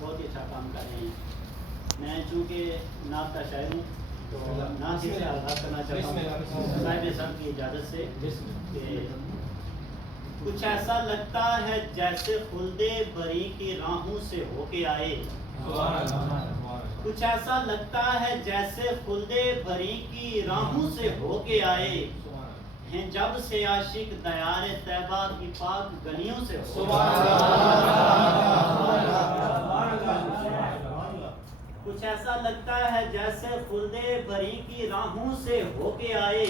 بہت ہی اچھا کام کر رہے ہیں. میں چونکہ نعت کا شاعر ہوں تو نعت سے آغاز کرنا چاہتا ہوں صاحب صاحب کی اجازت سے کہ کچھ ایسا لگتا ہے جیسے خلد بری کی راہوں سے ہو کے آئے. کچھ ایسا لگتا ہے جیسے خلد بری کی راہوں سے ہو کے آئے ہیں جب سے عاشق دیار طیبہ کی پاک گلیوں سے ہو. کچھ ایسا لگتا ہے جیسے خلد بری کی راہوں سے ہو کے آئے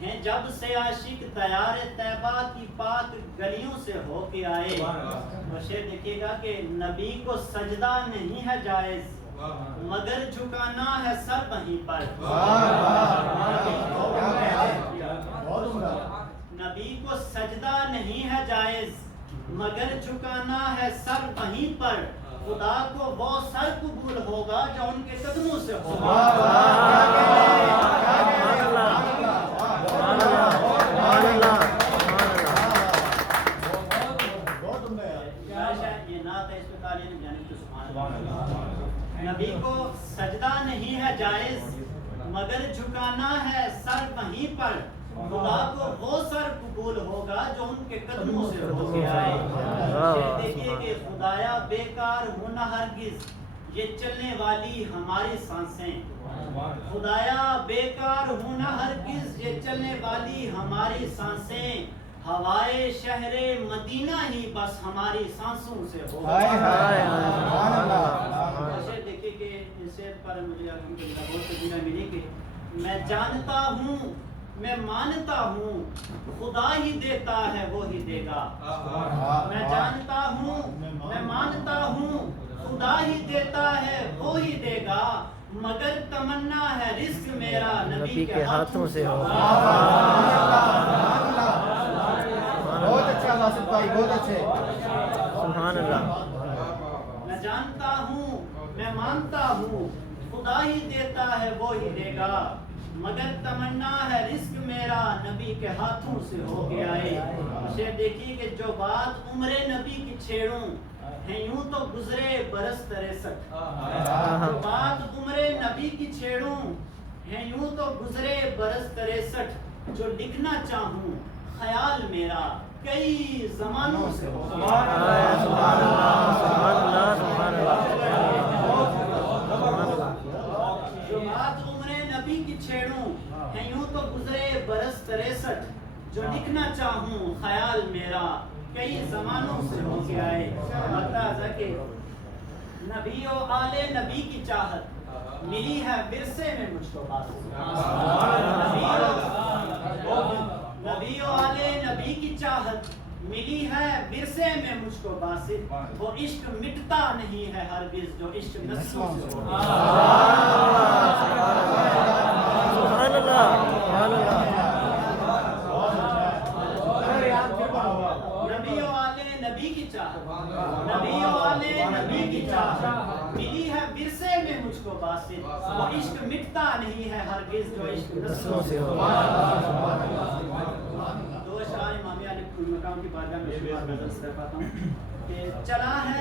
ہیں جب سے عاشق دیار طیبہ کی پاک گلیوں سے ہو کے آئے. اور شعر دیکھیے گا کہ نبی کو سجدہ نہیں ہے جائز مگر جھکانا ہے سر وہیں پر. نبی کو سجدہ نہیں ہے جائز مگر جھکانا ہے سر وہیں پر. خدا کو وہ سر قبول ہوگا جو ان کے قدموں سے ہوگا. نبی کو سجدہ نہیں ہے جائز مگر جھکانا ہے سر وہیں پر. خدا کو وہ سر قبول ہوگا جو ان کے قدموں سے ہو کے آئے. دیکھیے کہ خدایا بیکار ہوں نہ ہرگز یہ چلنے والی ہماری سانسیں. خدایا بیکار ہوں نہ ہرگز یہ چلنے والی ہماری سانسیں. ہوائے شہر مدینہ ہی بس ہماری سانسوں سے ہو. دیکھیے کہ اس شعر پر مجھے الحمدللہ بہت تجربہ ملی کہ میں جانتا ہوں میں مانتا ہوں خدا ہی دیتا ہے وہ ہی دے گا. میں جانتا ہوں میں مانتا ہوں خدا ہی دیتا ہے وہ ہی دے گا مگر تمنا ہے رزق میرا نبی کے ہاتھوں سے ہو. بہت اچھا واسف بھائی بہت اچھے. سبحان اللہ. میں جانتا ہوں میں مانتا ہوں خدا ہی دیتا ہے وہ ہی دے گا مگر تمنا ہے رزق میرا نبی کے ہاتھوں سے ہو کے آئے. شعر دیکھیے کہ جو بات عمر نبی کی چھیڑوں ہیں یوں تو گزرے برس 63. جو بات عمر نبی کی چھیڑوں ہیں یوں تو گزرے برس 63. جو لکھنا چاہوں خیال میرا کئی زمانوں سے ہو. سبحان اللہ سبحان اللہ سبحان اللہ. جو بات عمر نبی کی چھیڑوں ہیں یوں تو گزرے برس 63. جو لکھنا چاہوں خیال میرا کئی زمانوں سے ہو کے آئے. مطلب کہ نبی و آل نبی کی چاہت ملی ہے ورثے میں مجھ کو بات. نبی و آل نبی کی چاہت ملی ہے ورثے میں مجھ کو باسط. وہ عشق مٹتا نہیں ہے ہرگز جو عشق نسلوں سے ہو. سبحان اللہ سبحان اللہ. نبی و آل نبی کی چاہت نبی و آل نبی کی چاہت ملی ہے ورثے میں مجھ کو باسط. وہ عشق مٹتا نہیں ہے ہرگز جو عشق نسلوں سے ہو. دو اشعار امام علی مقام کی بارگاہ میں شمار نظر کر پاتا ہوں کہ چلا ہے